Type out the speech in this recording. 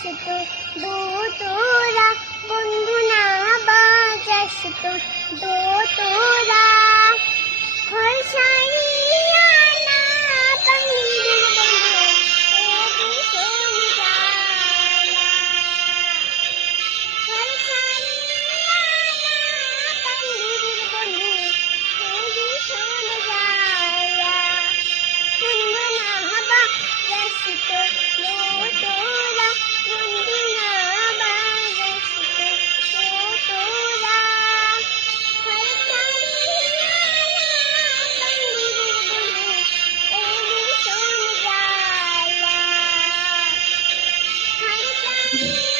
তো দো তোরা বন্ধু না বাজাস তো দো তোরা ঘর ছাড়িয়া না বাহিরের বন্ধু ও ভীষণ জ্বালা ঘর ছাড়িয়া না বাহিরের বন্ধু ও ভীষণ জ্বালা বন্ধু না বাজাস তো দো তোরা বন্ধু না বাজাস তো দো তোরা ঘর ছাড়িয়া না বাহিরের বন্ধু ও ভীষণ জ্বালা ঘর ছাড়িয়া